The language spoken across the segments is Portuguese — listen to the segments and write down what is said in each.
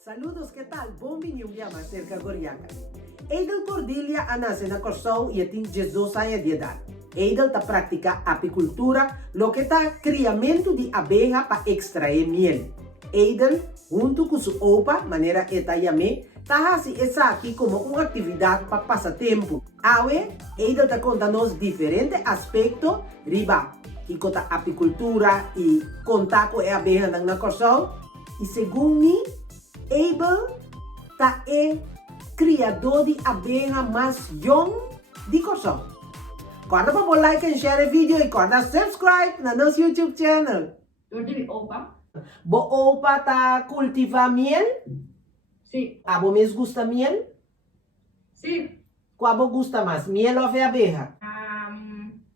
Saludos, ¿qué tal? Bom-vindo a Cerca Goriaca. Eidel Cordilia nasce na Corsão e tem 12 anos de idade. Eidel está pratica apicultura, lo que está criamento de abeja para extrair miel. Eidel, junto com sua opa, maneira etayame, está fazendo essa aqui como uma atividade para passatempo. Awe, Eidel está contando diferentes aspectos riba, que conta apicultura e contato com a abeja na Corsão. E segundo mim, Eidel está criador de abeja mais young de Corsão. Corda para like and share o vídeo e corda subscribe no nosso YouTube channel. Eu tive opa? Bo opa tá cultivar miel? Sim. Abo mesmo gosta miel? Sim. Qual abo gosta mais, miel ou abeja?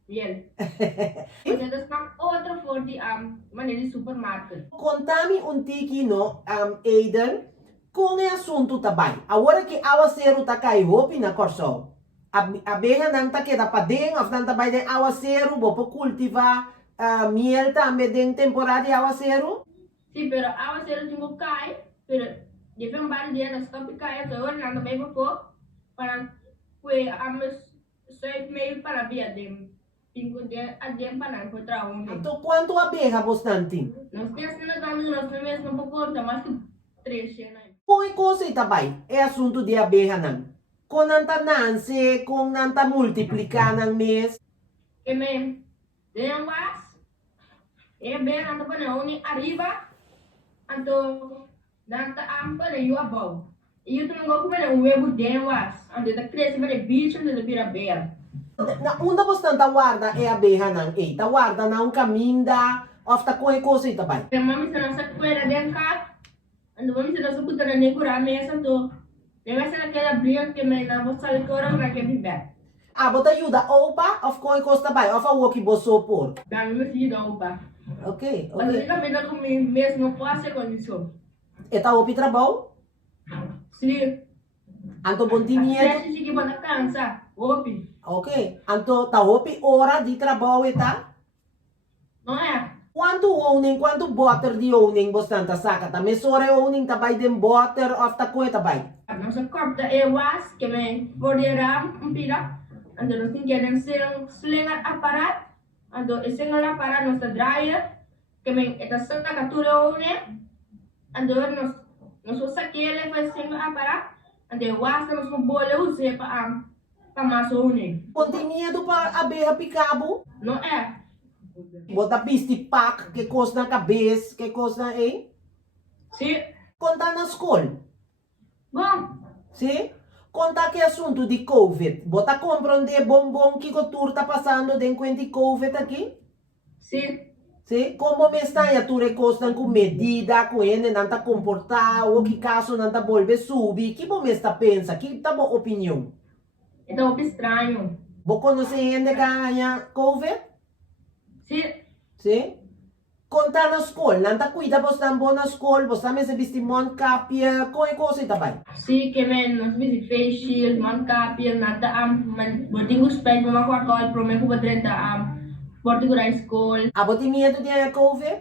Miel. Mas dat is outra voor die maneira de supermarket. Contame tiki no, Eidel, com o assunto também. Agora que a cero tá cai hopi na Corsão. Abeja não tá queda para dentro, afinal também tem aguacero, vou para cultivar miel também tem temporada de aguacero? Sim, pero aguacero tinha cai, pero de um bar dia nas top cai, então eu não também vou para que ames sei meio para via dem. Pingo dia adem para não encontrar um. Então, quanto abeja você tem? Nós temos que nós mesmo não conta mais que 3 né? Kung coisa também é assunto de abeja não. Com nanta nasce, com nanta multiplicar ng mês. Que me den was, bem anda para não arriba, anto nanta ampa na you above. E eu também gosto para um webo den was, ando da cresce para bicho ando da pira bear. Na unda você tanta guarda é abeja não, tá guarda na caminda, of ta kung coisa também. Que mami se não sabe para den cat, ando mami se não sabe para negura mesa to. Deve ser aquela brilhante que me na você sabe agora para que viver. Bota ajuda opa, of kung coisa também, of a woki boso por. Dan me filho da opa. Ok, Mas ok. ele também dá com mesmo passa condição. Eta opi trabalho? Sim. Anto bontinha. Você que vai cansa, opi. Ok. Anto ta opi hora de trabalho eta? Não é? Quanto owning, quanto butter de owning você tanta saca? Ta mesore owning tabay den butter of ta kung tabay. Nós corta ewas que me borderam pila. Ando nós temos que slingar aparat. Ando esse aparat nós dryer que me eta sanga captura one. Ando nós usa aquele faz slingar aparat. Ando ewas nós com bola use para massa one. Continha do pa abeja picabo. Não é? Bota pisti pack que costa na cabeça, que costa hein? Sim. Conta na escola. Bom. Sim? Conta que assunto de COVID. Bota compreender bombom que o tour tá passando dentro de COVID aqui? Sim. Sim? Como me está a tu recostam com medida, com ele não tá comportar, ou que caso não tá volver subir, que bom me está pensa, que tá boa opinião? Então estranho. Vou conhecer gente que ganha COVID? Sim. Sim? Conta na escola, não tá cuida você tá bom na escola, você também se vestir capia, com e coisa também. Sim, que men nós visi face shield, man kapil, nata man boarding ko spend mga kwartol, pro me ko ba 30 boarding ko high school. Abo ti medo de COVID?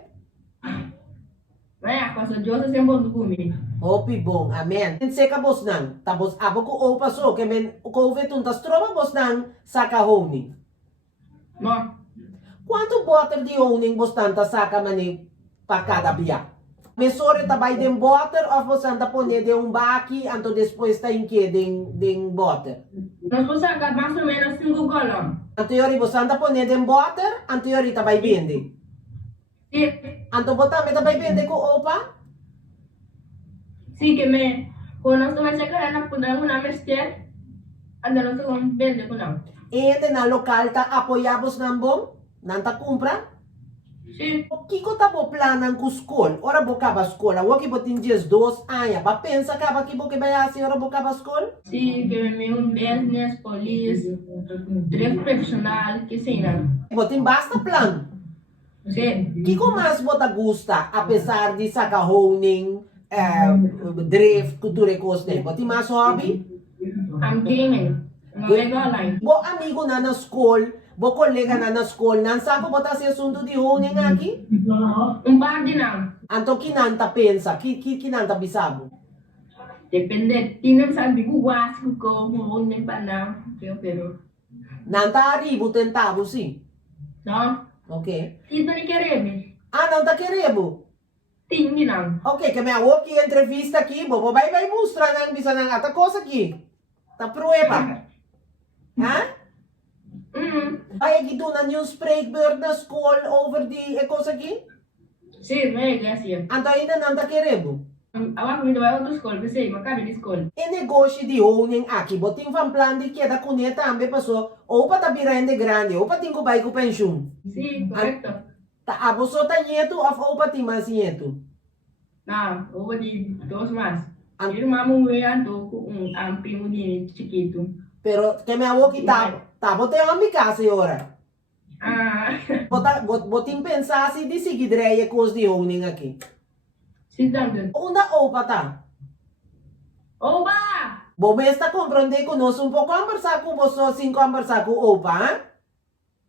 May ako sa Diyos sa siyang kumi. Opi bom, amen. Sei ka bos nang, tapos abo ko opa so, que men COVID tuntas trova bos nang saka honing. No. Quanto butter de honing bos tanta saka mani pa cada biya? Mesore tabay den butter of bos tanta pone de baki, anto después ta inke den butter. Nós po sa más o menos 5 column. Anto yori bos tanta pone den butter, anto yori tabay bende. Sí, Anto botame tabay bende ko opa? sí que me kung nós tumay sa kaya punta ko na mister, ando nós kung bende ko na. Ente na lokal ta apoyabos nambong? Nanta compra? Sí, Kiko ta bo planan ku skol? Ora bo kaba skola, waki bo tinjes 2 anya, ba pensa kaba ki bo ke bayasi ora bo kaba skol? sí que me un business, police, direct professional, que sei na. Bo tin basta plan. Sí. Kiko mas bo ta gusta, apesar de saka honing, drift, kulture kosne. Bo tin mas hobby? I'm gaming. Mga online. Bo amigo na skol, bo kolega na skol, nansa ko bota si asunto di honing aqui? Um bar de não. Anto kinanta pensa, kinanta bisabo. Depende. Tinam sabi ko was ko mo ng panang. Pero. Nanta arrivo tentavo, sì. No? Ok. Tito ni Kereme. Ah, não tá querendo. Tingin lang. Ok, que minha outra entrevista aqui, bobo, vai mostrar nang bisa nang ata coisa aqui. Tá prueba. Ha? Vai aqui do na newsbreak na school over die coisa aqui? Si, may gracias. Anto ainda não tá querendo. Awak minta bawa untuk sekolah, kasi makabi di sekolah. E negócio de owning aqui, botin van plan de que da cuneta ambe passou, ou pa tabirende grande, ou pa tingo bay ko pensão. Si, correcto. Ta abo so ta nieto ou pa timas nieto. Nah, over di dos mas. Jadi mamu wean to kung ang primo ni chiquito. Pero que me abo kita, tá bote a mi casa ora. Ah, Botin pensar se de seguir dreie cos de owning aqui. si Duncan. Onda opa ta. Oba! Bobe está comprende conosco un poco conversar com você, sem conversar com opa, hein?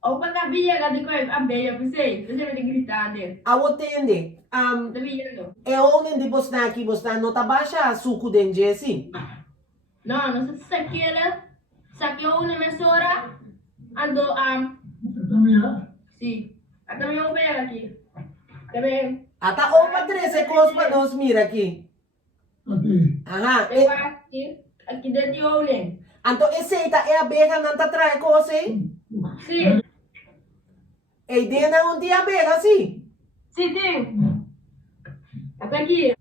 Oba ka biya ka di ko abeya kasi. Kasi may gritando. Awo tende, Sabihin no. é owning de bosna aqui, bosna nota baixa, suco denge, sim. No, no sa sakila. Sakyo una mesora. Ando si. At may obeya aqui. Kami Ata opa 13 cos para nós mira aqui. Aha, aqui dentro de Olen. anto eceita é a berra não tá trai coisa, hein? Si. E dena um dia berra, sim. Si, Tim. Até aqui.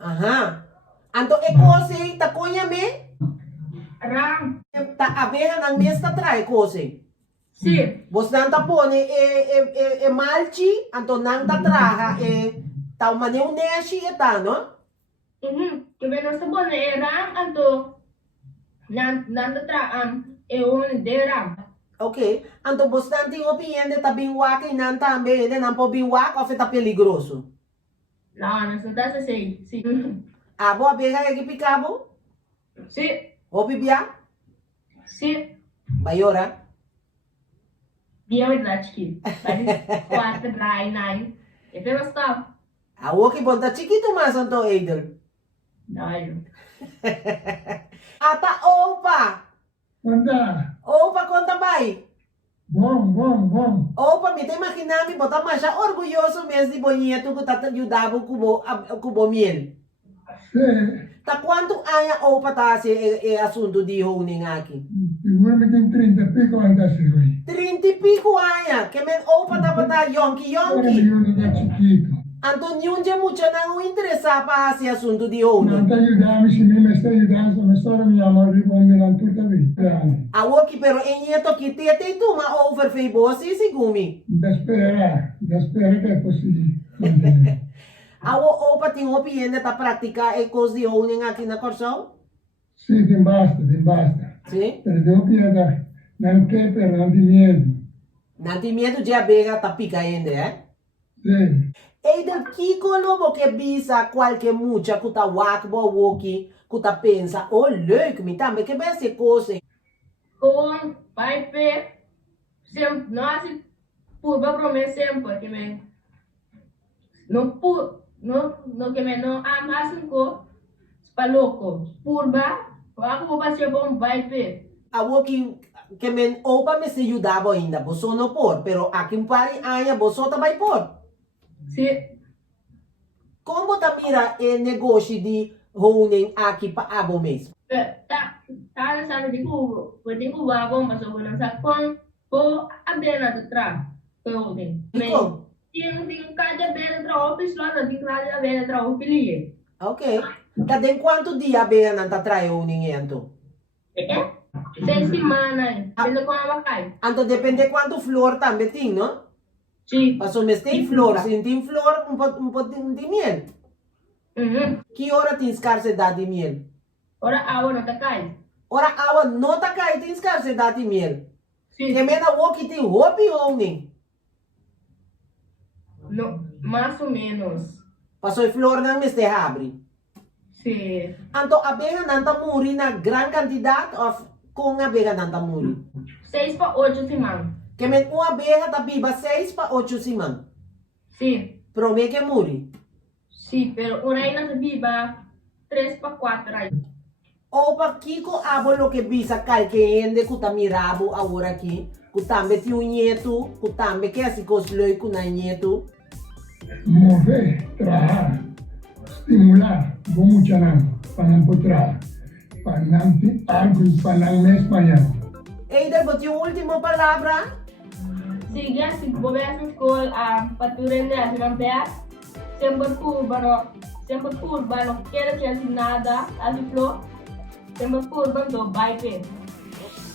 Aha. Anto e coisa, tá conha me? Ram. Tá a berra não me está trai coisa. Si. Você não tá pone e malchi, anto não tá traga tá uma nem neshi eta, não? Kaya nasa buwan na Ram, ato, nandatraan, ewan de Ram. Ok. Anto você não tem opinião de tá binwak e não também, de não pode binwak ou tá peligroso. Não, nasa tasa say. Si. A boa berra é que picabo? Si. O bibia? Si. Bayora? Dia may drachki. Pwede 4, 9. E pero stop. A o que bom tá chiquito mas anto Eidel. Dahil. Ata opa! Conta. Opa, conta vai! Bom. Opa, me tem imaginando, botar mais orgulhoso mesmo de bonito que tá ajudando com miel. Sim. Tá quanto aya opa tá esse assunto de honing aqui? Igual me tem 30 pico ainda se vai. 30 e pico aya, que men opa tá botar yonki Agora yonki. me olha chiquito. Antonio já muito não interessa para esse assunto de honing. Não está ajudando, se me está ajudando, me está me chamando de combinando tudo também. A oki pero enyeto que te tuma over feibosi sigumi. Da espera que é possível. A opa tem opinião de tá praticar e coisa de honing aqui na Corsão? Sim, tem basta. Sim. Perdeu que era, não quer, pero não tem medo. Não tem medo de abrir tá pica ainda, é? Sim. E del kiko lobo que bisa qualquer mucha que tá wakbo woki, que tá pensa, oh leuk, me também que vai ser coisa. Kung paipe, sempre, nós, purba promessa sempre, que me, no que me no amasin ko, spaloko, purba, ako mo ba siya bom paipe? A woki que men opa me se ajudava ainda, você não por, pero aqui um pari aya, você tá vai por. Si, Como tá mira e negócio de honing aqui pa abo mesmo? ta sana di ko, pwede ko ba bom masobo ng sakong, po abena to tra, ko din. Iko? Yung kada bena tra office lá, di kada bena tra office. Ok. Cadê quanto dia bem não tá trai honing ento? 6 semanas, pwede ko na makay. Anto depende quanto flor também tem, não? Si, Paso mes tem flor, se tem flor, um pouquinho de miel. Que hora tem escassez de miel? ora awa na takay. Ora awa não tá cai, tem escassez de miel. Si, Que mena woki tem hopi honing. no, más o menos. Paso flor não mes te abre. Si, Anto a bega não tá muri na gran quantidade ou com a bega não tá muri? 6 pa 8 semanas. Que men uma bega tá biba 6 para 8 semanas. Si, Prome que muri. si, pero una na sa biba, 3 pa 4 aí. Opa, Kiko, abo lo que visa calqueende kuta mirabo agora aqui. Kutambe ti un nieto, kutambe que assim cosloi kuna nieto. Mover, trabalhar, estimular, como chanang, panamputra, panamti, algo panang mesmayan. Eidel, boti yung último palavra? Sige, si Bobes School, patuloy na silang peyat. Sempre urbano, quero que assim nada, ali flow. Sempre urbano do bike.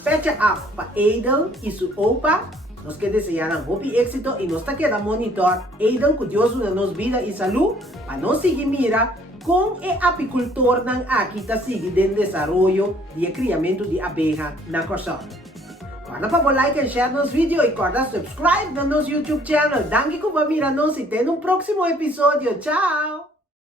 Fecha up pa Eidel e su opa. Nos que desejaran hopi éxito y nos queda monitor Eidel que Dios na nos vida y salud para nos seguir mira com e apicultor ng akita sige den desarrollo de criamento de abeja na Corsol. Guarda pa like and share nos video e guarda subscribe na nos YouTube channel. Danke ko ba mira nos e tem um próximo episódio. Tchau!